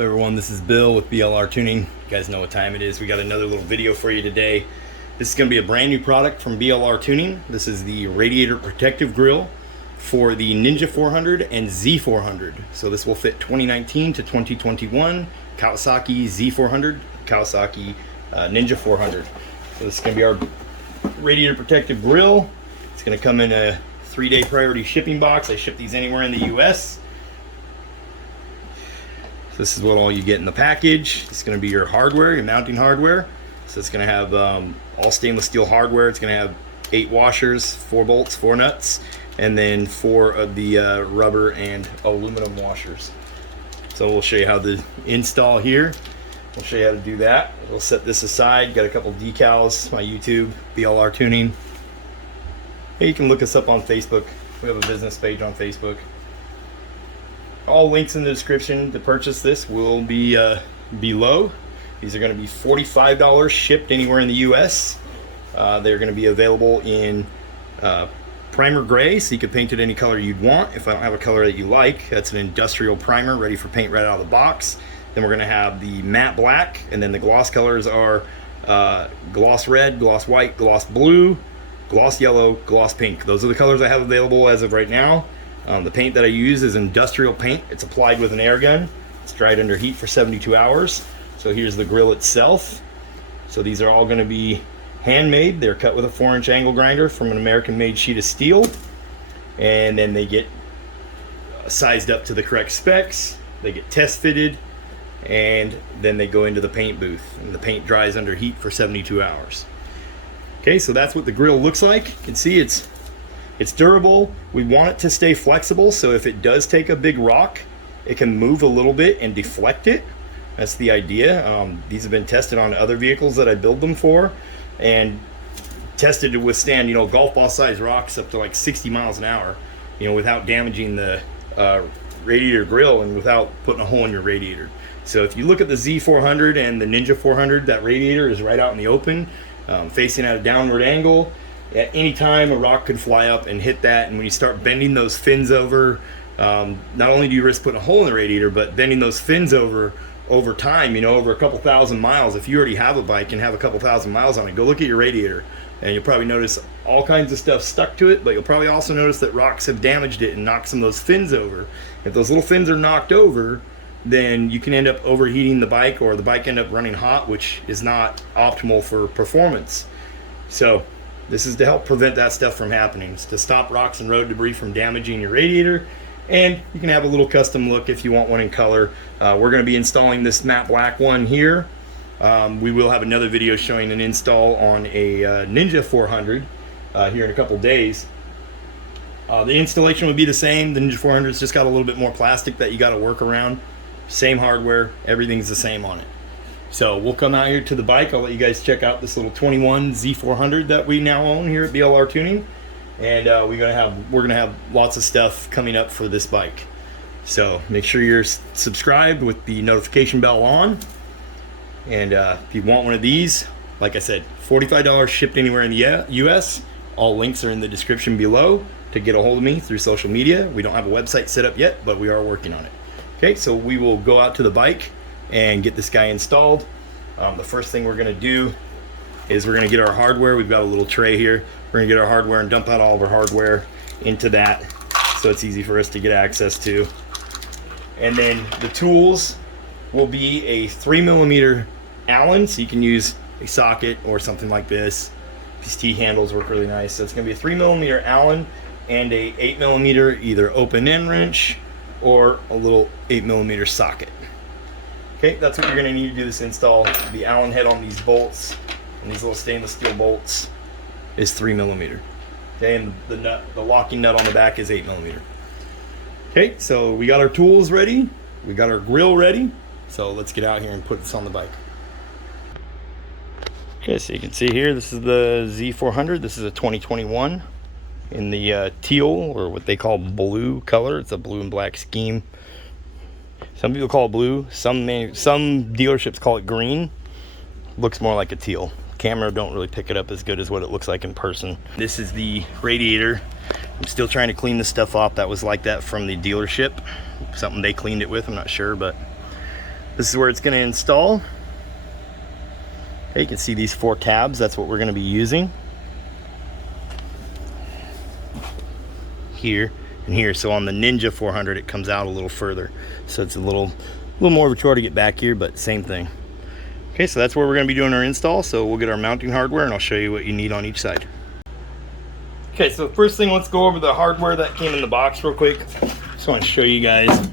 up, everyone? This is Bill with BLR Tuning. You guys know what time it is. We got another little video for you today. This is going to be a brand new product from BLR Tuning. This is the Radiator Protective Grill for the Ninja 400 and Z400. So this will fit 2019 to 2021 Kawasaki Z400, Kawasaki Ninja 400. So this is going to be our Radiator Protective Grill. It's going to come in a 3-day priority shipping box. I ship these anywhere in the US. This is what all you get in the package. It's going to be your hardware, your mounting hardware. So it's going to have all stainless steel hardware. It's going to have 8 washers, 4 bolts, 4 nuts, and then 4 of the rubber and aluminum washers. So we'll show you how to install here. We'll show you how to do that. We'll set this aside. Got a couple decals, my YouTube, BLR Tuning. Hey, you can look us up on Facebook. We have a business page on Facebook. All links in the description to purchase this will be below. These are going to be $45 shipped anywhere in the US. They're going to be available in primer gray, so you can paint it any color you'd want. If I don't have a color that you like, that's an industrial primer ready for paint right out of the box. Then we're going to have the matte black, and then the gloss colors are gloss red, gloss white, gloss blue, gloss yellow, gloss pink. Those are the colors I have available as of right now. The paint that I use is industrial paint. It's applied with an air gun. It's dried under heat for 72 hours. So here's the grill itself. So these are all going to be handmade. They're cut with a 4-inch angle grinder from an American-made sheet of steel. And then they get sized up to the correct specs. They get test fitted. And then they go into the paint booth. And the paint dries under heat for 72 hours. Okay, so that's what the grill looks like. You can see it's durable. We want it to stay flexible, so if it does take a big rock, it can move a little bit and deflect it. That's the idea. These have been tested on other vehicles that I build them for, and tested to withstand, you know, golf ball size rocks up to like 60 miles an hour, you know, without damaging the radiator grill and without putting a hole in your radiator. So if you look at the Z400 and the Ninja 400, that radiator is right out in the open, facing at a downward angle. At any time a rock could fly up and hit that, and when you start bending those fins over, not only do you risk putting a hole in the radiator, but bending those fins over time, you know, over a couple thousand miles. If you already have a bike and have a couple thousand miles on it, go look at your radiator and you'll probably notice all kinds of stuff stuck to it, but you'll probably also notice that rocks have damaged it and knocked some of those fins over. If those little fins are knocked over, then you can end up overheating the bike, or the bike end up running hot, which is not optimal for performance. So this is to help prevent that stuff from happening. It's to stop rocks and road debris from damaging your radiator. And you can have a little custom look if you want one in color. We're going to be installing this matte black one here. We will have another video showing an install on a Ninja 400 here in a couple days. The installation would be the same. The Ninja 400's just got a little bit more plastic that you got to work around. Same hardware, everything's the same on it. So we'll come out here to the bike. I'll let you guys check out this little 21 Z400 that we now own here at BLR Tuning, and we're gonna have lots of stuff coming up for this bike. So make sure you're subscribed with the notification bell on. And if you want one of these, like I said, $45 shipped anywhere in the US. All links are in the description below to get a hold of me through social media. We don't have a website set up yet, but we are working on it. Okay, so we will go out to the bike and get this guy installed. The first thing we're going to do is we're going to get our hardware. We've got a little tray here. We're going to get our hardware and dump out all of our hardware into that, so it's easy for us to get access to. And then the tools will be a 3mm Allen, so you can use a socket or something like this. These T-handles work really nice. So it's going to be a 3mm Allen and a 8mm either open end wrench or a little 8mm socket. Okay, that's what you're going to need to do this install. The Allen head on these bolts and these little stainless steel bolts is 3mm. Okay, and the locking nut on the back is 8mm. Okay, so we got our tools ready. We got our grill ready. So let's get out here and put this on the bike. Okay, so you can see here, this is the Z400. This is a 2021 in the teal, or what they call blue color. It's a blue and black scheme. Some people call it blue. Some dealerships call it green. Looks more like a teal. Camera don't really pick it up as good as what it looks like in person. This is the radiator. I'm still trying to clean this stuff off. That was like that from the dealership. Something they cleaned it with, I'm not sure, but This is where it's going to install. Okay, you can see these 4 tabs. That's what we're going to be using. Here and here. So on the Ninja 400 it comes out a little further, so it's a little more of a chore to get back here, but same thing. Okay, so that's where we're going to be doing our install. So we'll get our mounting hardware and I'll show you what you need on each side. Okay, so first thing, let's go over the hardware that came in the box real quick. Just want to show you guys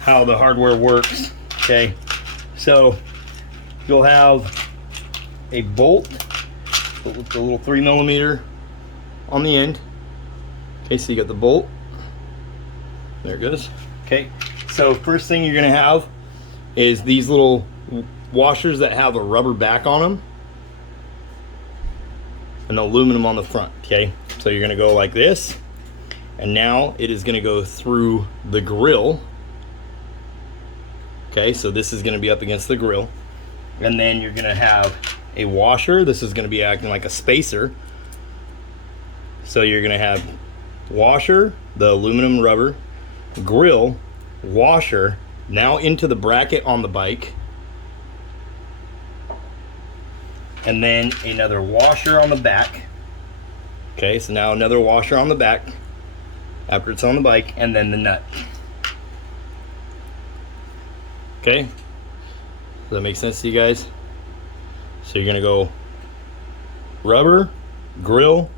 how the hardware works. Okay, so you'll have a bolt with the little 3mm on the end. Okay, so you got the bolt. There it goes. Okay, so first thing you're gonna have is these little washers that have a rubber back on them and aluminum on the front. Okay, so you're gonna go like this, and now it is gonna go through the grill. Okay, so this is gonna be up against the grill, and then you're gonna have a washer. This is gonna be acting like a spacer. So you're gonna have washer, the aluminum rubber, grill, washer, now into the bracket on the bike, and then another washer on the back. Okay, so now another washer on the back after it's on the bike, and then the nut. Okay, does that make sense to you guys? So you're gonna go rubber, grill,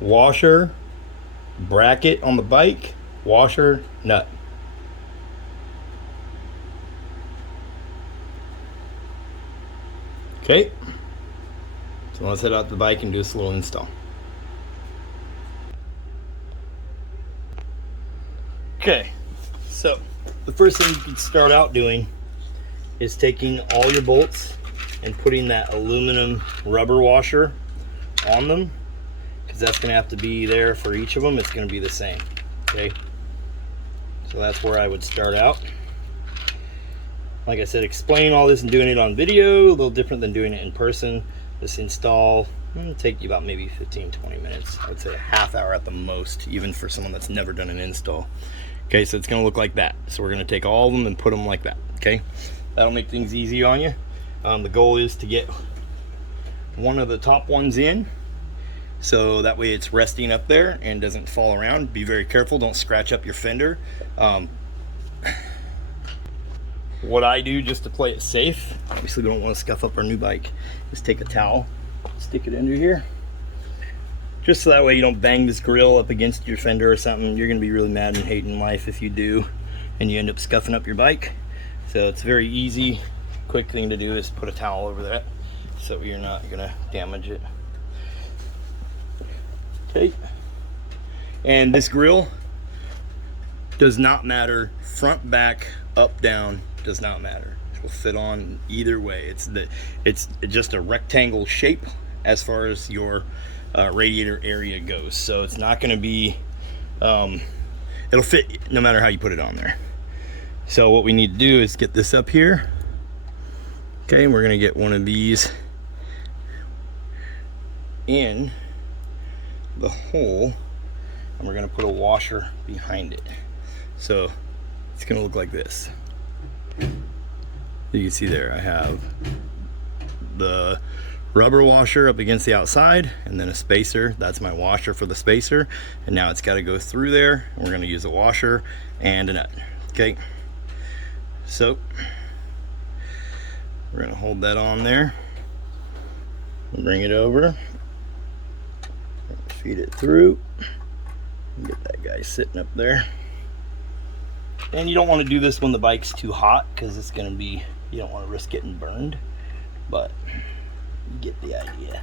washer, bracket on the bike, washer, nut. Okay, so let's head out to the bike and do this little install. Okay, so the first thing you can start out doing is taking all your bolts and putting that aluminum rubber washer on them, because that's going to have to be there for each of them. It's going to be the same. Okay, so that's where I would start out. Like I said, explaining all this and doing it on video, a little different than doing it in person. This install will take you about maybe 15-20 minutes. I would say a half hour at the most, even for someone that's never done an install. Okay, so it's going to look like that. So we're going to take all of them and put them like that. Okay, that'll make things easy on you. The goal is to get one of the top ones in, so that way it's resting up there and doesn't fall around. Be very careful, don't scratch up your fender. What I do just to play it safe, obviously we don't want to scuff up our new bike, is take a towel, stick it under here, just so that way you don't bang this grill up against your fender or something. You're going to be really mad and hating life if you do and you end up scuffing up your bike. So it's very easy, quick thing to do is put a towel over that so you're not going to damage it. Okay, and this grill does not matter, front, back, up, down, does not matter. It will fit on either way. It's just a rectangle shape as far as your radiator area goes, so it's not going to be it'll fit no matter how you put it on there. So what we need to do is get this up here. Okay, we're going to get one of these in the hole, and we're going to put a washer behind it. So it's going to look like this. You can see there I have the rubber washer up against the outside, and then a spacer. That's my washer for the spacer, and now it's got to go through there, and we're going to use a washer and a nut. Okay, so we're going to hold that on there and bring it over, feed it through, get that guy sitting up there. And you don't want to do this when the bike's too hot, because it's going to be, you don't want to risk getting burned, but you get the idea.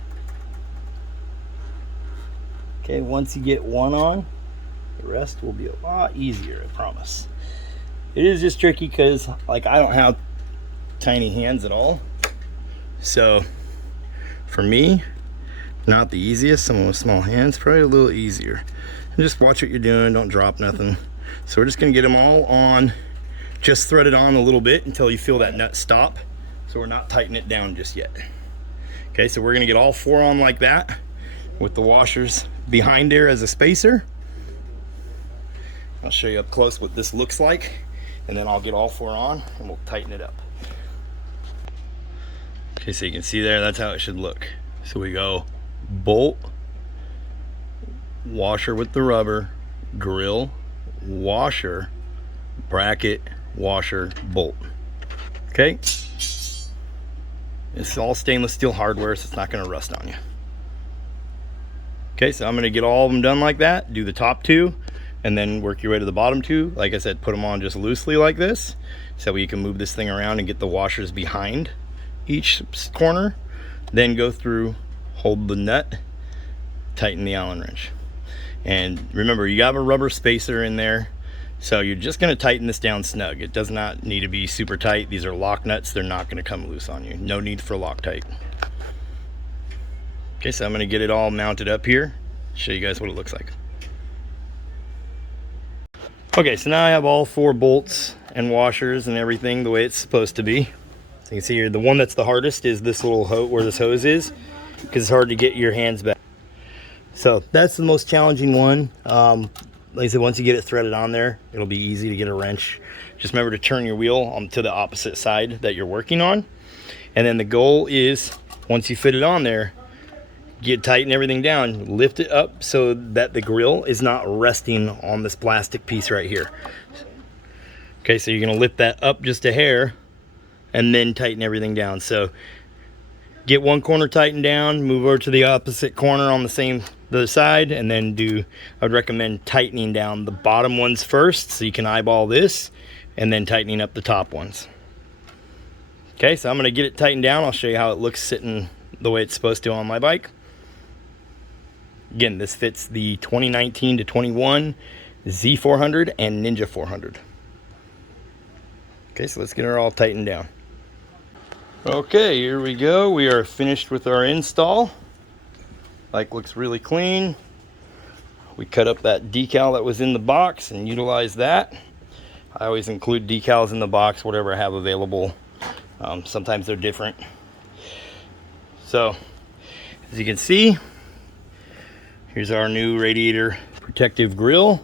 Okay, once you get one on, the rest will be a lot easier, I promise. It is just tricky because, like, I don't have tiny hands at all, so for me, not the easiest. Someone with small hands, probably a little easier. And just watch what you're doing, don't drop nothing. So we're just going to get them all on, just thread it on a little bit until you feel that nut stop. So we're not tightening it down just yet. Okay, so we're going to get all 4 on like that with the washers behind there as a spacer. I'll show you up close what this looks like. and then I'll get all four on and we'll tighten it up. Okay, so you can see there, that's how it should look. So we go bolt, washer with the rubber, grill, washer, bracket, washer, bolt. Okay, it's all stainless steel hardware, so it's not going to rust on you. Okay, so I'm going to get all of them done like that, do the top two, and then work your way to the bottom two. Like I said, put them on just loosely like this, so you can move this thing around and get the washers behind each corner. Then go through, hold the nut, tighten the Allen wrench. And remember, you have a rubber spacer in there, so you're just going to tighten this down snug. It does not need to be super tight. These are lock nuts. They're not going to come loose on you. No need for Loctite. Okay, so I'm going to get it all mounted up here, show you guys what it looks like. Okay, so now I have all four bolts and washers and everything the way it's supposed to be. So you can see here, the one that's the hardest is this little hose, where this hose is, because it's hard to get your hands back. So that's the most challenging one. Like I said, once you get it threaded on there, it'll be easy to get a wrench. Just remember to turn your wheel to the opposite side that you're working on. And then the goal is, once you fit it on there, tighten everything down, lift it up so that the grill is not resting on this plastic piece right here. Okay, so you're gonna lift that up just a hair and then tighten everything down. So get one corner tightened down, move over to the opposite corner on the other side, and then I would recommend tightening down the bottom ones first so you can eyeball this, and then tightening up the top ones. Okay, so I'm gonna get it tightened down. I'll show you how it looks sitting the way it's supposed to on my bike. Again, this fits the 2019 to 21 Z400 and Ninja 400. Okay, so let's get her all tightened down. Okay, here we go. We are finished with our install. Bike looks really clean. We cut up that decal that was in the box and utilized that. I always include decals in the box, whatever I have available. Sometimes they're different. So, as you can see, here's our new radiator protective grill.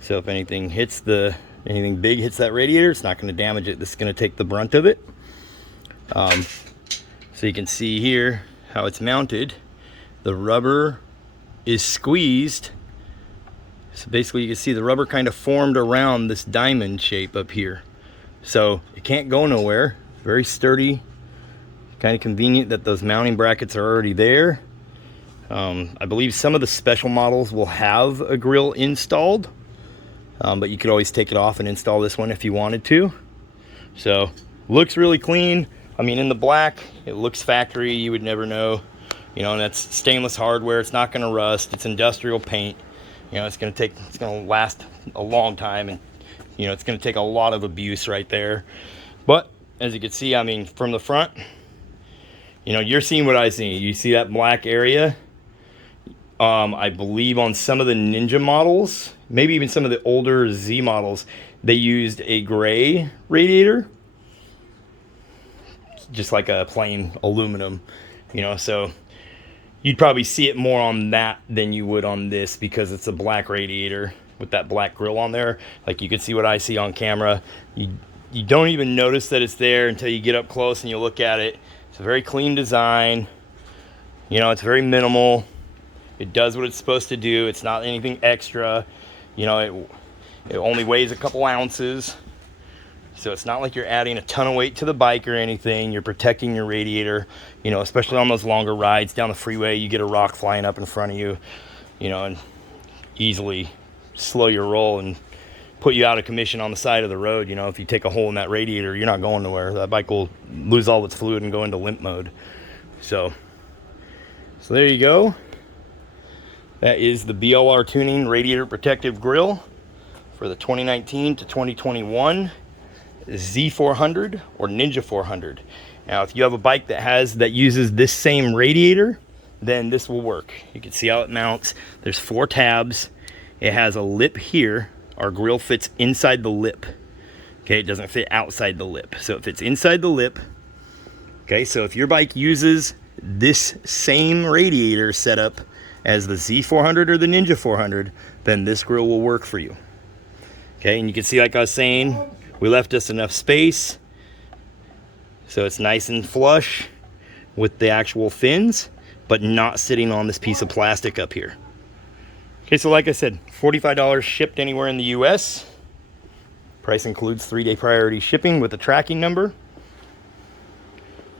So if anything big hits that radiator, it's not going to damage it. This is going to take the brunt of it. So you can see here how it's mounted. The rubber is squeezed. So basically you can see the rubber kind of formed around this diamond shape up here. So it can't go nowhere. Very sturdy. Kind of convenient that those mounting brackets are already there. I believe some of the special models will have a grill installed, but you could always take it off and install this one if you wanted to. So looks really clean. I mean, in the black, it looks factory. You would never know, you know, and that's stainless hardware. It's not going to rust. It's industrial paint. You know, it's going to last a long time, and you know, it's going to take a lot of abuse right there. But as you can see, I mean, from the front, you know, you're seeing what I see. You see that black area? I believe on some of the Ninja models, maybe even some of the older Z models, they used a gray radiator, just like a plain aluminum, you know, so you'd probably see it more on that than you would on this, because it's a black radiator with that black grill on there. Like you can see what I see on camera. You don't even notice that it's there until you get up close and you look at it. It's a very clean design. You know, it's very minimal. It does what it's supposed to do. It's not anything extra. You know, it only weighs a couple ounces. So it's not like you're adding a ton of weight to the bike or anything. You're protecting your radiator, you know, especially on those longer rides down the freeway. You get a rock flying up in front of you, you know, and easily slow your roll and put you out of commission on the side of the road. You know, if you take a hole in that radiator, you're not going nowhere. That bike will lose all its fluid and go into limp mode. So there you go. That is the BLR Tuning Radiator Protective Grill for the 2019 to 2021 Z400 or Ninja 400. Now, if you have a bike that uses this same radiator, then this will work. You can see how it mounts. There's 4 tabs. It has a lip here. Our grill fits inside the lip. Okay, it doesn't fit outside the lip. So it fits inside the lip. Okay, so if your bike uses this same radiator setup as the Z400 or the Ninja 400, then this grill will work for you. Okay, and you can see, like I was saying, We left us enough space so it's nice and flush with the actual fins, but not sitting on this piece of plastic up here. Okay, so like I said, $45 shipped anywhere in the US. Price includes 3-day priority shipping with a tracking number.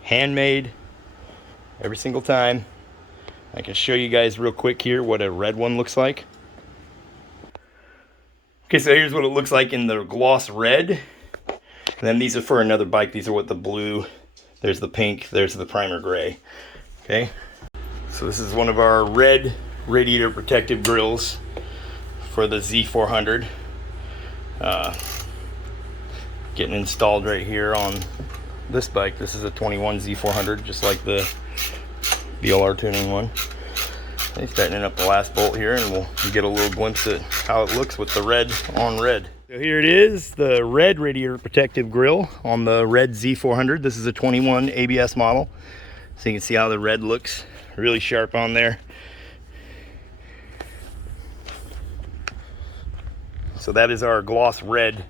Handmade every single time. I can show you guys real quick here what a red one looks like. Okay, so here's what it looks like in the gloss red. And then these are for another bike. These are what the blue, there's the pink, there's the primer gray. Okay, so this is one of our red radiator protective grills for the Z400. Getting installed right here on this bike. This is a 21 Z400, just like the BLR tuning one. He's tightening up the last bolt here, and we'll get a little glimpse at how it looks with the red on red. So here it is, the red radiator protective grill on the red Z400. This is a 21 ABS model. So you can see how the red looks really sharp on there. So that is our gloss red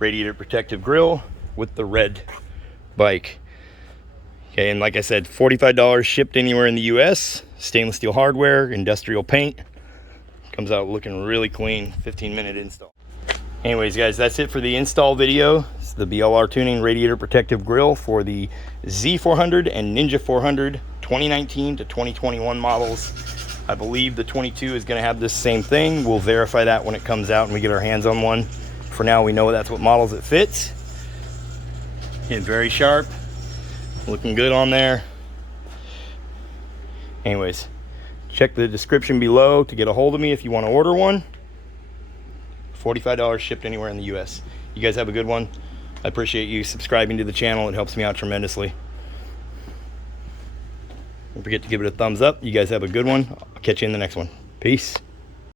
radiator protective grill with the red bike. Okay, and like I said, $45 shipped anywhere in the US. Stainless steel hardware, industrial paint. Comes out looking really clean. 15-minute install. Anyways, guys, that's it for the install video. It's the BLR Tuning radiator protective grill for the Z400 and Ninja 400 2019 to 2021 models. I believe the 22 is going to have this same thing. We'll verify that when it comes out and we get our hands on one. For now, we know that's what models it fits. Getting very sharp. Looking good on there. Anyways, check the description below to get a hold of me if you want to order one. $45 shipped anywhere in the US. You guys have a good one. I appreciate you subscribing to the channel. It helps me out tremendously. Don't forget to give it a thumbs up. You guys have a good one. I'll catch you in the next one. Peace.